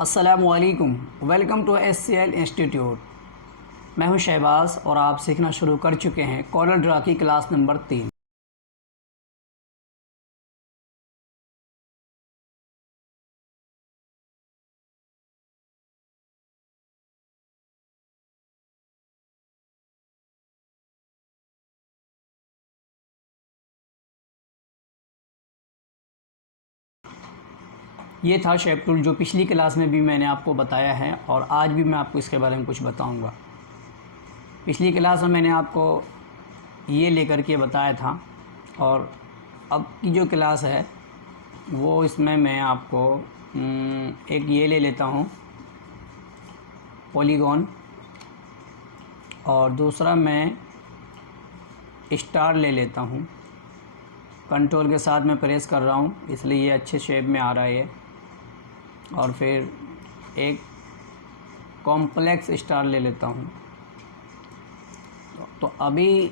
अस्सलामुअलैकुम, welcome to SCL institute. मैं हूं शहबाज और आप सीखना शुरू कर चुके हैं कॉर्ल ड्रा की क्लास नंबर 3। ये था शेप टूल जो पिछली क्लास में भी मैंने आपको बताया है और आज भी मैं आपको इसके बारे में कुछ बताऊंगा। पिछली क्लास में मैंने आपको ये लेकर के बताया था और अब की जो क्लास है वो इसमें मैं आपको एक ये ले लेता हूँ पॉलीगॉन और दूसरा मैं स्टार ले लेता हूँ। कंट्रोल के साथ मैं प्रेस कर रहा हूँ इसलिए ये अच्छे शेप में आ रहा है। और फिर एक कॉम्प्लेक्स स्टार ले लेता हूँ। तो अभी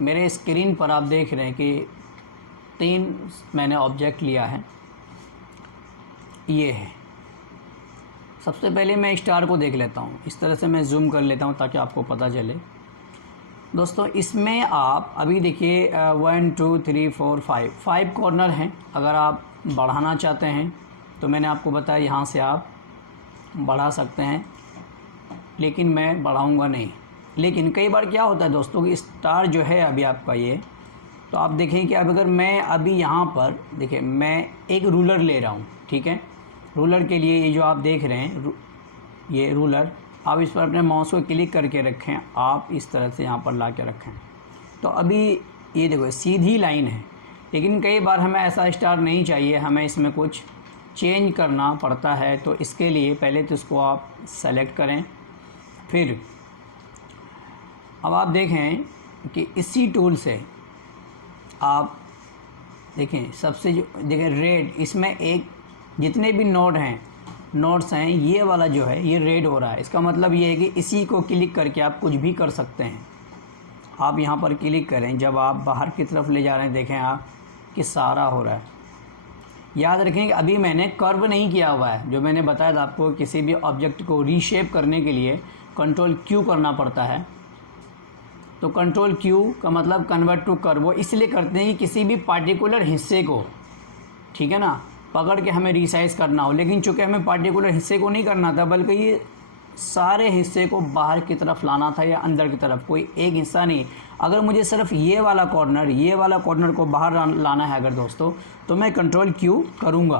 मेरे स्क्रीन पर आप देख रहे हैं कि 3 मैंने ऑब्जेक्ट लिया है। ये है, सबसे पहले मैं स्टार को देख लेता हूँ। इस तरह से मैं जूम कर लेता हूँ ताकि आपको पता चले। दोस्तों इसमें आप अभी देखिए 1 2 3 4 5 कॉर्नर हैं। अगर आप बढ़ाना चाहते हैं तो मैंने आपको बताया यहाँ से आप बढ़ा सकते हैं, लेकिन मैं बढ़ाऊँगा नहीं। लेकिन कई बार क्या होता है दोस्तों कि स्टार जो है अभी आपका ये, तो आप देखें कि अब अगर मैं अभी यहाँ पर देखिए मैं एक रूलर ले रहा हूँ, ठीक है। रूलर के लिए ये जो आप देख रहे हैं ये रूलर, आप इस पर अपने माउस को क्लिक करके रखें, आप इस तरह से यहाँ पर ला के रखें। तो अभी ये देखो सीधी लाइन है, लेकिन कई बार हमें ऐसा स्टार नहीं चाहिए, हमें इसमें कुछ चेंज करना पड़ता है। तो इसके लिए पहले तो इसको आप सेलेक्ट करें, फिर अब आप देखें कि इसी टूल से आप देखें सबसे जो देखें रेड, इसमें एक जितने भी नोड्स हैं ये वाला जो है ये रेड हो रहा है। इसका मतलब ये है कि इसी को क्लिक करके आप कुछ भी कर सकते हैं। आप यहाँ पर क्लिक करें, जब आप बाहर की तरफ ले जा रहे हैं देखें आप कि सारा हो रहा है। याद रखें कि अभी मैंने कर्व नहीं किया हुआ है। जो मैंने बताया था आपको, किसी भी ऑब्जेक्ट को रीशेप करने के लिए कंट्रोल Q करना पड़ता है। तो कंट्रोल Q का मतलब कन्वर्ट टू कर्व, वो इसलिए करते हैं कि किसी भी पार्टिकुलर हिस्से को, ठीक है ना, पकड़ के हमें रिसाइज करना हो। लेकिन चूँकि हमें पार्टिकुलर हिस्से को नहीं करना था, बल्कि ये सारे हिस्से को बाहर की तरफ लाना था या अंदर की तरफ, कोई एक हिस्सा नहीं। अगर मुझे सिर्फ ये वाला कॉर्नर को बाहर लाना है अगर दोस्तों, तो मैं कंट्रोल Q करूँगा।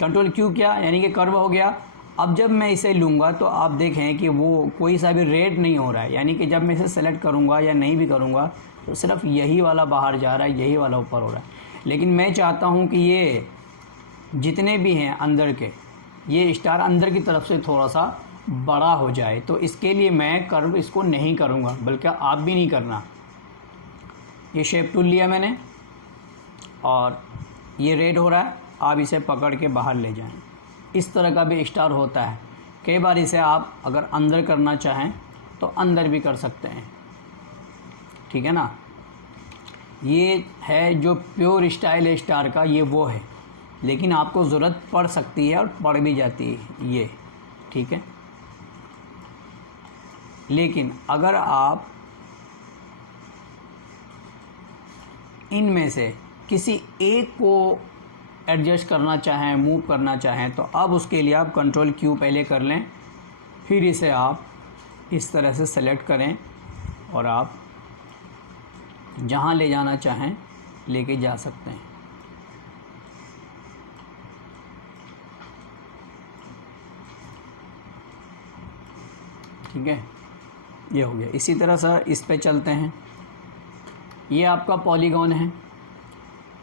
कंट्रोल Q क्या, यानी कि कर्व हो गया। अब जब मैं इसे लूँगा तो आप देखें कि वो कोई सा भी रेड नहीं हो रहा है, यानी कि जब मैं इसे सेलेक्ट करूँगा या नहीं भी करूँगा तो सिर्फ यही वाला बाहर जा रहा है, यही वाला ऊपर हो रहा है। लेकिन मैं चाहता हूँ कि ये जितने भी हैं अंदर के, ये स्टार अंदर की तरफ से थोड़ा सा बड़ा हो जाए। तो इसके लिए मैं कर्व इसको नहीं करूँगा, बल्कि आप भी नहीं करना। ये शेप टूल लिया मैंने और ये रेड हो रहा है, आप इसे पकड़ के बाहर ले जाएं। इस तरह का भी स्टार होता है। कई बार इसे आप अगर अंदर करना चाहें तो अंदर भी कर सकते हैं, ठीक है ना। ये है जो प्योर स्टाइल है स्टार का, ये वो है। लेकिन आपको ज़रूरत पड़ सकती है और पड़ भी जाती है ये, ठीक है। लेकिन अगर आप इनमें से किसी एक को एडजस्ट करना चाहें, मूव करना चाहें, तो अब उसके लिए आप कंट्रोल Q पहले कर लें, फिर इसे आप इस तरह से सेलेक्ट करें और आप जहां ले जाना चाहें लेके जा सकते हैं। ठीक है, ये हो गया। इसी तरह से इस पे चलते हैं। ये आपका पॉलीगॉन है,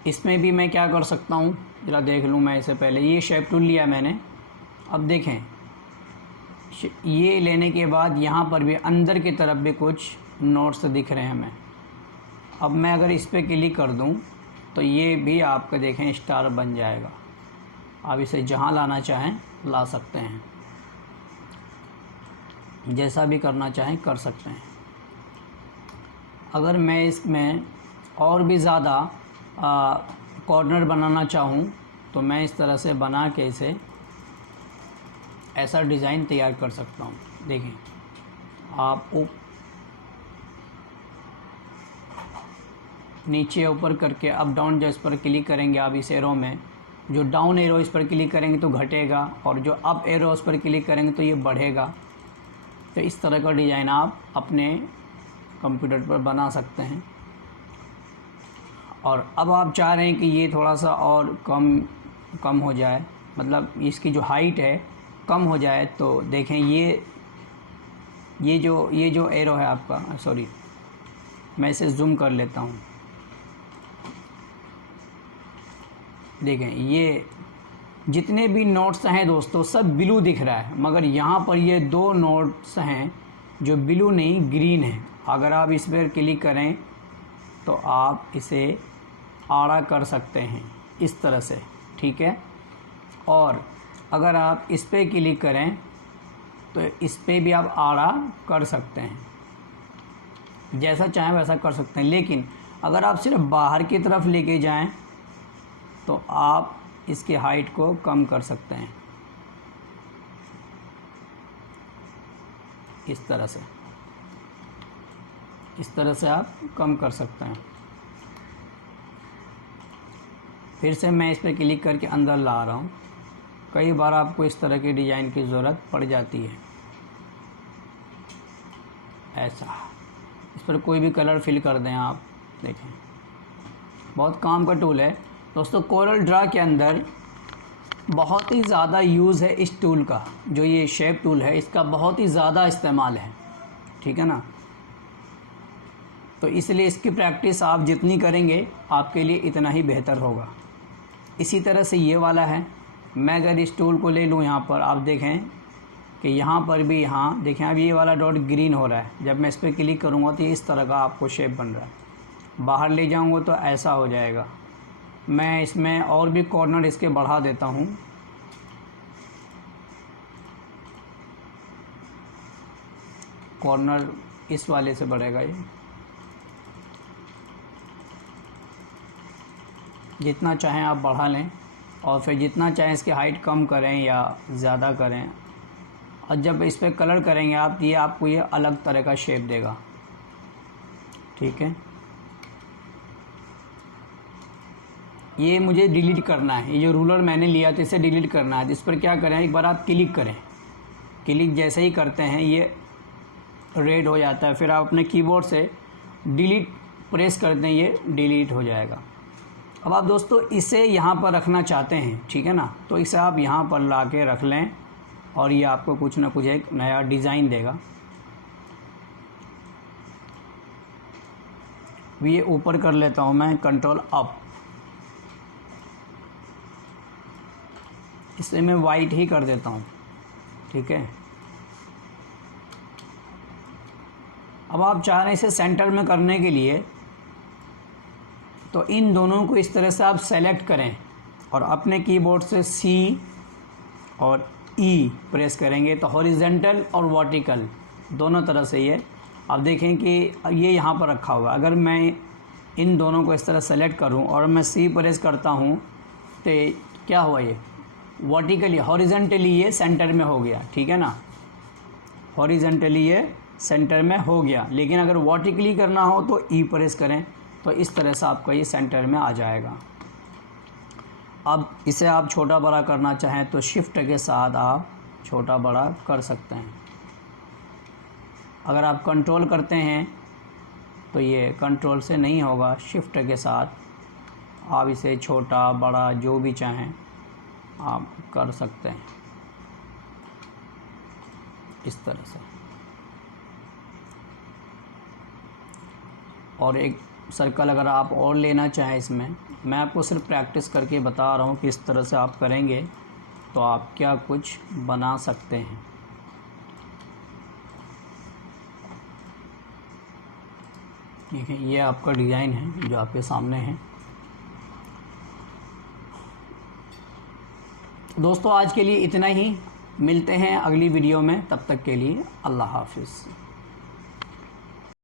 इसमें भी मैं क्या कर सकता हूँ ज़रा देख लूँ मैं इसे पहले। ये शेप टूल लिया मैंने। अब देखें ये लेने के बाद यहाँ पर भी अंदर की तरफ भी कुछ नोट्स दिख रहे हैं हमें। अब मैं अगर इस पर क्लिक कर दूँ तो ये भी आपका देखें स्टार बन जाएगा। आप इसे जहाँ लाना चाहें ला सकते हैं, जैसा भी करना चाहें कर सकते हैं। अगर मैं इसमें और भी ज़्यादा कॉर्नर बनाना चाहूँ तो मैं इस तरह से बना के इसे ऐसा डिज़ाइन तैयार कर सकता हूँ। देखें आप नीचे ऊपर करके अप डाउन जो इस पर क्लिक करेंगे आप इस एरो में, जो डाउन एरो इस पर क्लिक करेंगे तो घटेगा और जो अप एरो उस पर क्लिक करेंगे तो ये बढ़ेगा। तो इस तरह का डिज़ाइन आप अपने कंप्यूटर पर बना सकते हैं। और अब आप चाह रहे हैं कि ये थोड़ा सा और कम हो जाए, मतलब इसकी जो हाइट है कम हो जाए, तो देखें ये जो एरो है आपका, सॉरी मैं इसे जूम कर लेता हूँ। देखें ये जितने भी नोट्स हैं दोस्तों सब ब्लू दिख रहा है, मगर यहाँ पर ये 2 नोट्स हैं जो ब्लू नहीं ग्रीन है। अगर आप इस पर क्लिक करें तो आप इसे आड़ा कर सकते हैं इस तरह से, ठीक है। और अगर आप इस पर क्लिक करें तो इस पर भी आप आड़ा कर सकते हैं, जैसा चाहें वैसा कर सकते हैं। लेकिन अगर आप सिर्फ बाहर की तरफ लेके जाएं तो आप इसकी हाइट को कम कर सकते हैं इस तरह से आप कम कर सकते हैं। फिर से मैं इस पर क्लिक करके अंदर ला रहा हूँ। कई बार आपको इस तरह की डिज़ाइन की ज़रूरत पड़ जाती है। ऐसा इस पर कोई भी कलर फिल कर दें आप, देखें बहुत काम का टूल है दोस्तों। कोरल ड्रा के अंदर बहुत ही ज़्यादा यूज़ है इस टूल का, जो ये शेप टूल है इसका बहुत ही ज़्यादा इस्तेमाल है, ठीक है ना। तो इसलिए इसकी प्रैक्टिस आप जितनी करेंगे आपके लिए इतना ही बेहतर होगा। इसी तरह से ये वाला है, मैं अगर इस टूल को ले लूँ यहाँ पर आप देखें कि यहाँ पर भी, यहाँ देखें अब ये वाला डॉट ग्रीन हो रहा है। जब मैं इस पर क्लिक करूँगा तो इस तरह का आपको शेप बन रहा है। बाहर ले जाऊँगा तो ऐसा हो जाएगा। मैं इसमें और भी कॉर्नर इसके बढ़ा देता हूँ। कॉर्नर इस वाले से बढ़ेगा ये, जितना चाहें आप बढ़ा लें और फिर जितना चाहें इसकी हाइट कम करें या ज़्यादा करें। और जब इस पर कलर करेंगे आप, ये आपको ये अलग तरह का शेप देगा, ठीक है। ये मुझे डिलीट करना है, ये जो रूलर मैंने लिया था इसे डिलीट करना है। इस पर क्या करें, एक बार आप क्लिक करें, क्लिक जैसे ही करते हैं ये रेड हो जाता है। फिर आप अपने कीबोर्ड से डिलीट प्रेस कर दें, ये डिलीट हो जाएगा। अब आप दोस्तों इसे यहाँ पर रखना चाहते हैं, ठीक है ना, तो इसे आप यहाँ पर ला के रख लें और ये आपको कुछ ना कुछ एक नया डिज़ाइन देगा। ये ऊपर कर लेता हूँ मैं, कंट्रोल अप, इसे मैं वाइट ही कर देता हूँ, ठीक है। अब आप चाह रहे हैं इसे सेंटर में करने के लिए, तो इन दोनों को इस तरह से आप सेलेक्ट करें और अपने कीबोर्ड से C और E प्रेस करेंगे तो हॉरिजेंटल और वर्टिकल दोनों तरह से ये आप देखें कि ये यहाँ पर रखा हुआ है। अगर मैं इन दोनों को इस तरह सेलेक्ट करूँ और मैं C प्रेस करता हूँ तो क्या हुआ, ये वर्टिकली हॉरिजेंटली ये सेंटर में हो गया, ठीक है ना। हॉरिजेंटली ये सेंटर में हो गया। लेकिन अगर वर्टिकली करना हो तो E प्रेस करें, तो इस तरह से आपका ये सेंटर में आ जाएगा। अब इसे आप छोटा बड़ा करना चाहें तो शिफ्ट के साथ आप छोटा बड़ा कर सकते हैं। अगर आप कंट्रोल करते हैं तो ये कंट्रोल से नहीं होगा, शिफ्ट के साथ आप इसे छोटा बड़ा जो भी चाहें आप कर सकते हैं इस तरह से। और एक सर्कल अगर आप और लेना चाहें इसमें, मैं आपको सिर्फ प्रैक्टिस करके बता रहा हूँ कि इस तरह से आप करेंगे तो आप क्या कुछ बना सकते हैं। देखिए ये आपका डिज़ाइन है जो आपके सामने है। दोस्तों आज के लिए इतना ही, मिलते हैं अगली वीडियो में, तब तक के लिए अल्लाह हाफिज़।